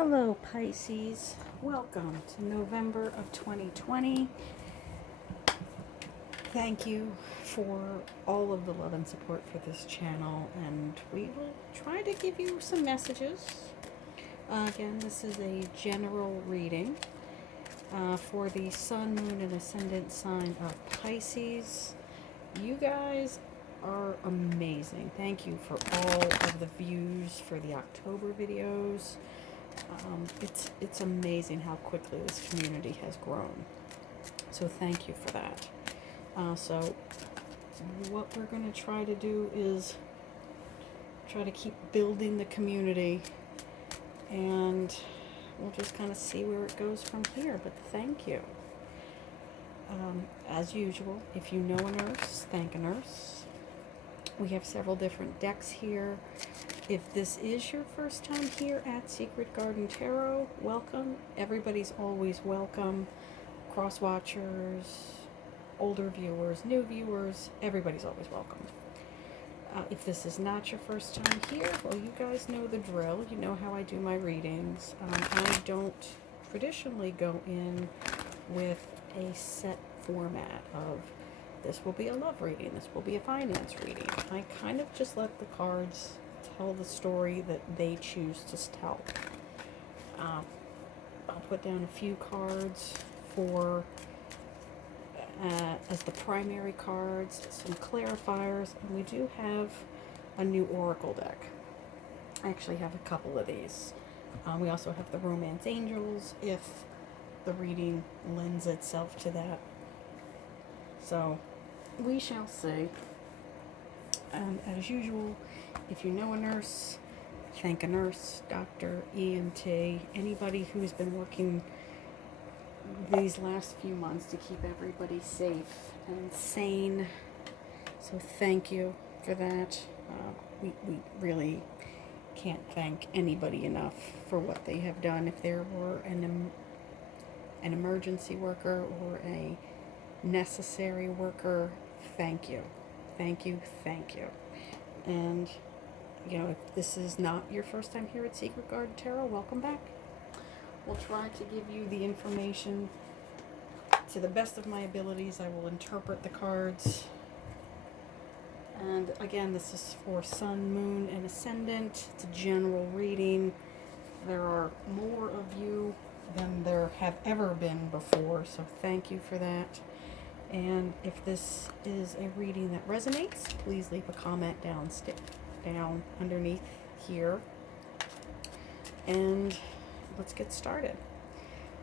Hello Pisces, welcome to November of 2020. Thank you for all of the love and support for this channel, and we will try to give you some messages. Again, this is a general reading for the Sun, Moon, and Ascendant sign of Pisces. You guys are amazing. Thank you for all of the views for the October videos. It's amazing how quickly this community has grown. So thank you for that. So what we're going to try to do is try to keep building the community, and we'll just kind of see where it goes from here. But thank you. As usual, if you know a nurse, thank a nurse. We have several different decks here. If this is your first time here at Secret Garden Tarot, welcome. Everybody's always welcome. Cross watchers, older viewers, new viewers, everybody's always welcome. If this is not your first time here, well, you guys know the drill. You know how I do my readings. I don't traditionally go in with a set format of this will be a love reading, this will be a finance reading. I kind of just let the cards tell the story that they choose to tell. I'll put down a few cards for as the primary cards, some clarifiers, and we do have a new oracle deck. I actually have a couple of these. We also have the romance angels if the reading lends itself to that. So we shall see. As usual, if you know a nurse, thank a nurse, doctor, EMT, anybody who's been working these last few months to keep everybody safe and sane. So thank you for that. We really can't thank anybody enough for what they have done. If there were an emergency worker or a necessary worker, thank you. Thank you, thank you. And, you know, if this is not your first time here at Secret Garden Tarot, welcome back. We'll try to give you the information to the best of my abilities. I will interpret the cards. And again, this is for Sun, Moon, and Ascendant. It's a general reading. There are more of you than there have ever been before, so thank you for that. And if this is a reading that resonates, please leave a comment down underneath here. And let's get started.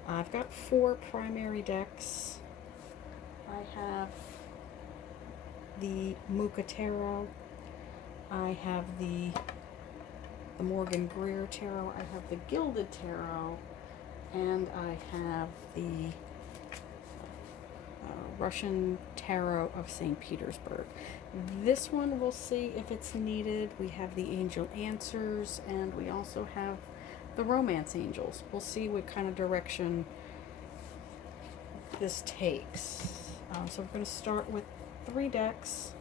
I've got 4 primary decks. I have the Muka Tarot. I have the Morgan Greer Tarot. I have the Gilded Tarot. And I have the Russian Tarot of St. Petersburg. This one we'll see if it's needed. We have the Angel Answers, and we also have the Romance Angels. We'll see what kind of direction this takes. So we're going to start with 3 decks.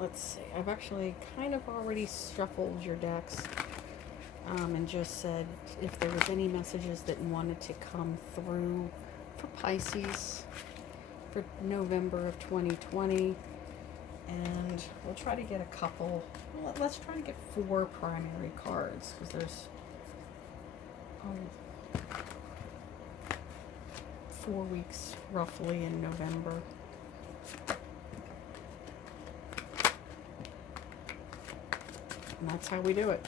Let's see. I've actually kind of already shuffled your decks and just said if there was any messages that wanted to come through for Pisces for November of 2020, and we'll try to get a couple. Well, let's try to get 4 primary cards, because there's 4 weeks roughly in November. And that's how we do it.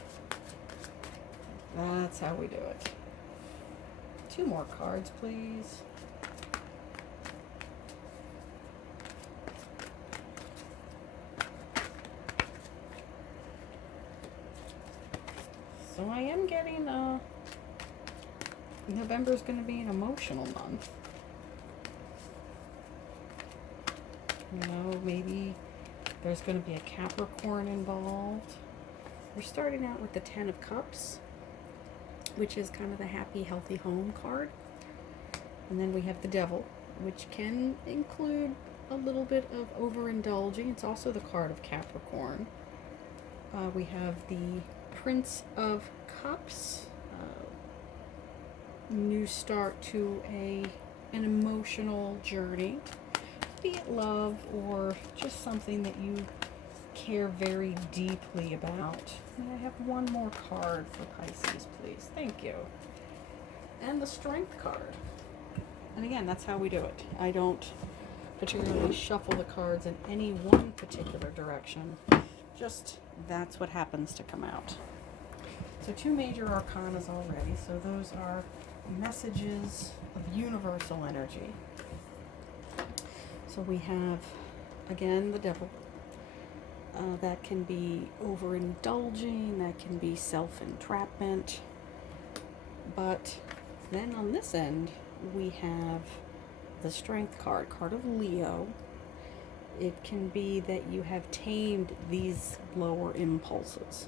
That's how we do it. 2 more cards, please. So I am getting November is going to be an emotional month. You know, maybe there's going to be a Capricorn involved. We're starting out with the 10 of Cups, which is kind of the happy, healthy home card. And then we have the Devil, which can include a little bit of overindulging. It's also the card of Capricorn. We have the Prince of Cups. New start to an emotional journey, be it love or just something that you care very deeply about. And I have one more card for Pisces, please. Thank you. And the Strength card. And again, that's how we do it. I don't particularly shuffle the cards in any one particular direction. Just that's what happens to come out. So 2 major arcanas already. So those are messages of universal energy. So we have, again, the devil. That can be overindulging, that can be self-entrapment. But then on this end, we have the Strength card, card of Leo. It can be that you have tamed these lower impulses.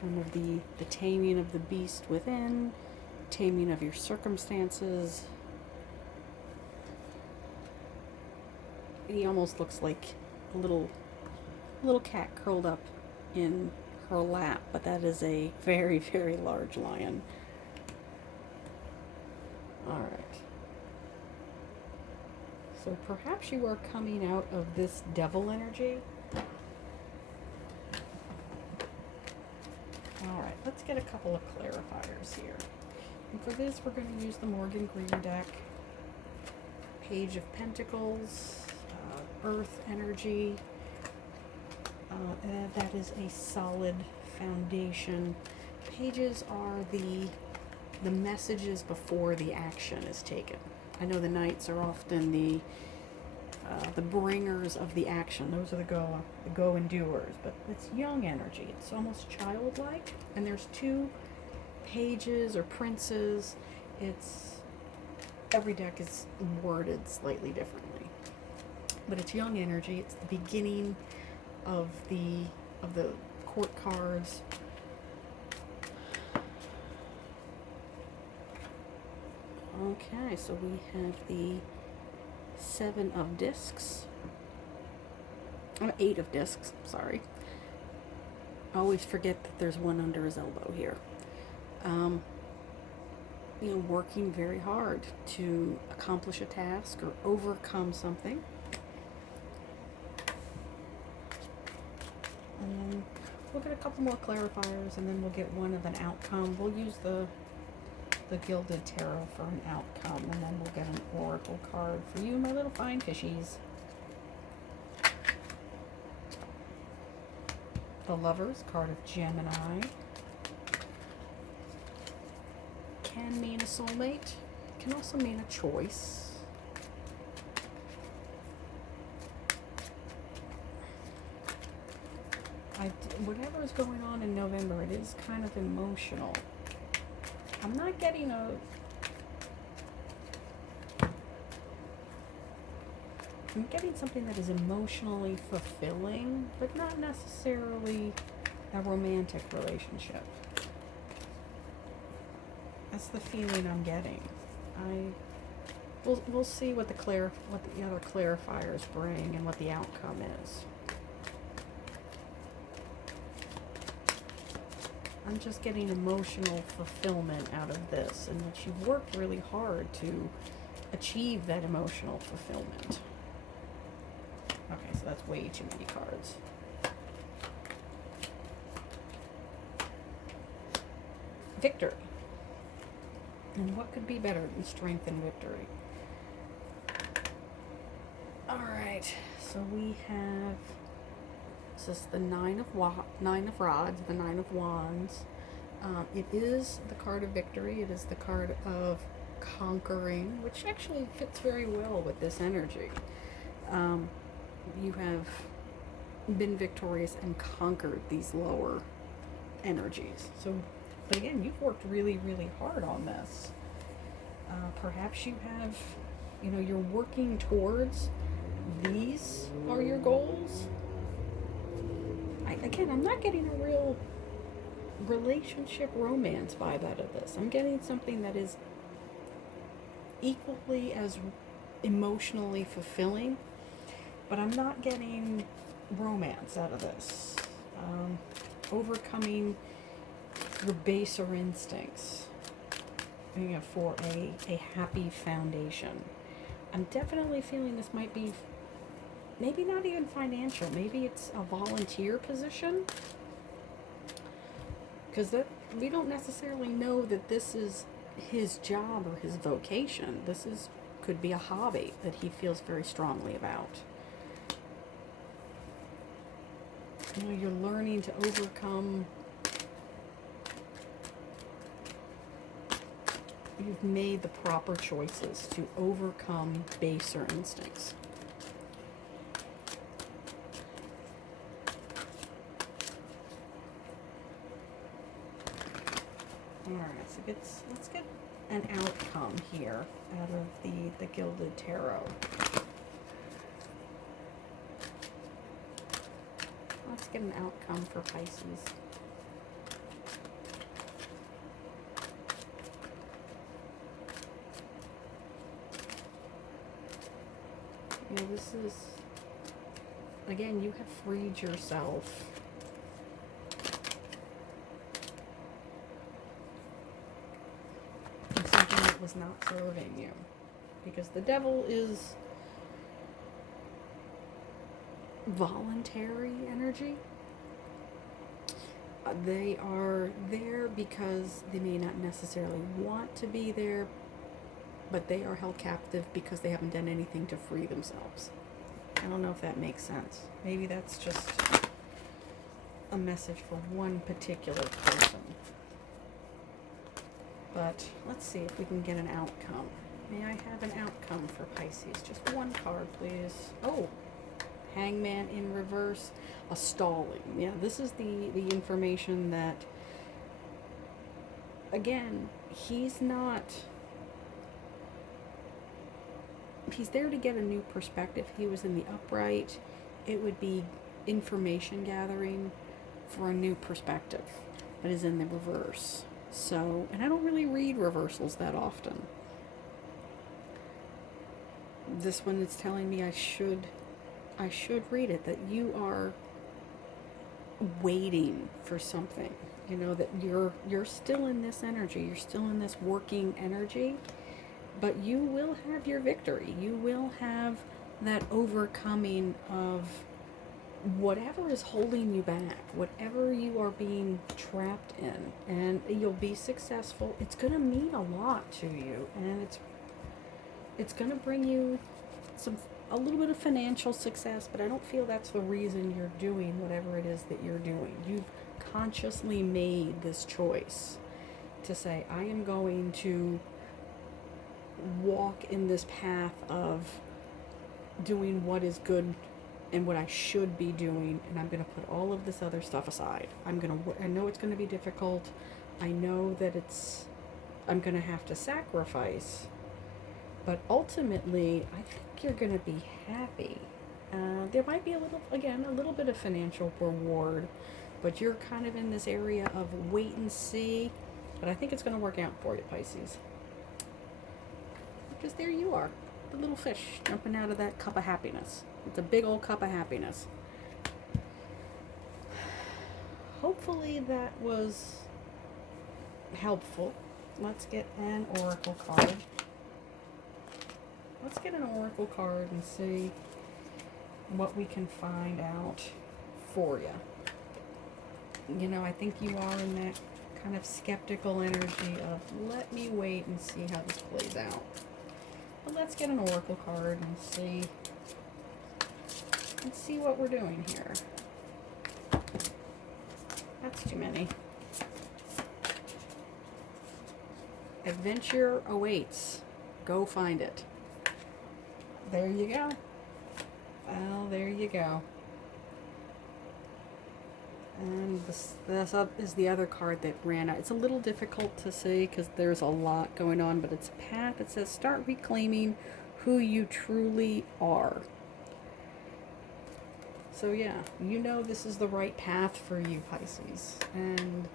Kind of the taming of the beast within, taming of your circumstances. He almost looks like a little cat curled up in her lap, but that is a very, very large lion. All right. So perhaps you are coming out of this devil energy. All right, let's get a couple of clarifiers here. And for this, we're going to use the Morgan Greer deck. Page of Pentacles, Earth energy. That is a solid foundation. Pages are the messages before the action is taken. I know the Knights are often the bringers of the action. Those are the go and doers, but it's young energy. It's almost childlike. And there's 2 pages or princes. Every deck is worded slightly differently, but it's young energy. It's the beginning of the court cards. Okay, so we have the 7 of discs. 8 of discs, sorry. I always forget that there's one under his elbow here. Working very hard to accomplish a task or overcome something. And then we'll get a couple more clarifiers, and then we'll get one of an outcome. We'll use the Gilded Tarot for an outcome, and then we'll get an oracle card for you, my little fine fishies. The Lovers, card of Gemini. Can mean a soulmate, can also mean a choice. Whatever is going on in November, it is kind of emotional. I'm not getting I'm getting something that is emotionally fulfilling, but not necessarily a romantic relationship. That's the feeling I'm getting. We'll see what the other clarifiers bring and what the outcome is. I'm just getting emotional fulfillment out of this, and that you've worked really hard to achieve that emotional fulfillment. Okay, so that's way too many cards. Victory. And what could be better than strength and victory? Alright, so we have, this is the Nine of Rods, the Nine of Wands. It is the card of victory. It is the card of conquering, which actually fits very well with this energy. You have been victorious and conquered these lower energies. So, but again, you've worked really, really hard on this. Perhaps you have, you're working towards these are your goals. I'm not getting a real relationship romance vibe out of this. I'm getting something that is equally as emotionally fulfilling, but I'm not getting romance out of this. overcoming your baser instincts, you know, for a happy foundation. I'm definitely feeling this might be maybe not even financial. Maybe it's a volunteer position, because that we don't necessarily know that this is his job or his vocation. This is could be a hobby that he feels very strongly about. You know, you're learning to overcome. You've made the proper choices to overcome baser instincts. Alright, so let's get an outcome here out of the Gilded Tarot. Let's get an outcome for Pisces. You know, this is, again, you have freed yourself from something that was not serving you. Because the devil is voluntary energy. They are there because they may not necessarily want to be there, but they are held captive because they haven't done anything to free themselves. I don't know if that makes sense. Maybe that's just a message for one particular person. But let's see if we can get an outcome. May I have an outcome for Pisces? Just one card, please. Oh, Hangman in reverse. A stalling. Yeah, this is the information that, again, he's there to get a new perspective. He was in the upright. It would be information gathering for a new perspective, but is in the reverse. So, and I don't really read reversals that often. This one is telling me I should read it, that you are waiting for something. You know, that you're still in this energy. You're still in this working energy. But you will have your victory. You will have that overcoming of whatever is holding you back, whatever you are being trapped in, and you'll be successful. It's going to mean a lot to you, and it's going to bring you a little bit of financial success, but I don't feel that's the reason you're doing whatever it is that you're doing. You've consciously made this choice to say, I am going to walk in this path of doing what is good and what I should be doing, and I'm going to put all of this other stuff aside. I know it's going to be difficult. I know that I'm going to have to sacrifice, but ultimately I think you're going to be happy. There might be a little bit of financial reward, but you're kind of in this area of wait and see, but I think it's going to work out for you, Pisces. Because there you are, the little fish jumping out of that cup of happiness. It's a big old cup of happiness. Hopefully that was helpful. Let's get an oracle card. Let's get an oracle card and see what we can find out for you. You know, I think you are in that kind of skeptical energy of let me wait and see how this plays out. But let's get an oracle card and see what we're doing here. That's too many. Adventure awaits. Go find it. There you go. Well, there you go. And this is the other card that ran out. It's a little difficult to see because there's a lot going on, but it's a path that says start reclaiming who you truly are. So yeah, you know this is the right path for you, Pisces. And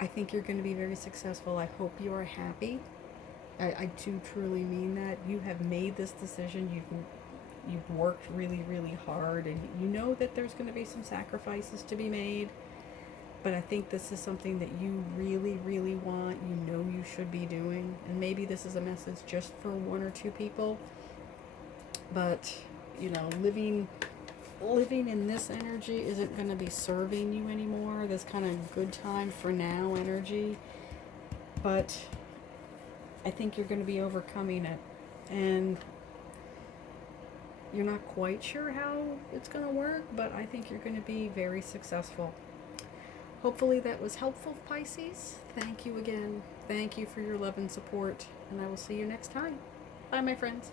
I think you're going to be very successful. I hope you are happy. I do truly mean that. You have made this decision. You've worked really, really hard, and you know that there's going to be some sacrifices to be made. But I think this is something that you really, really want, you know you should be doing. And maybe this is a message just for one or two people. But, you know, living in this energy isn't going to be serving you anymore. This kind of good time for now energy. But I think you're going to be overcoming it. And you're not quite sure how it's going to work, but I think you're going to be very successful. Hopefully that was helpful, Pisces. Thank you again. Thank you for your love and support, and I will see you next time. Bye, my friends.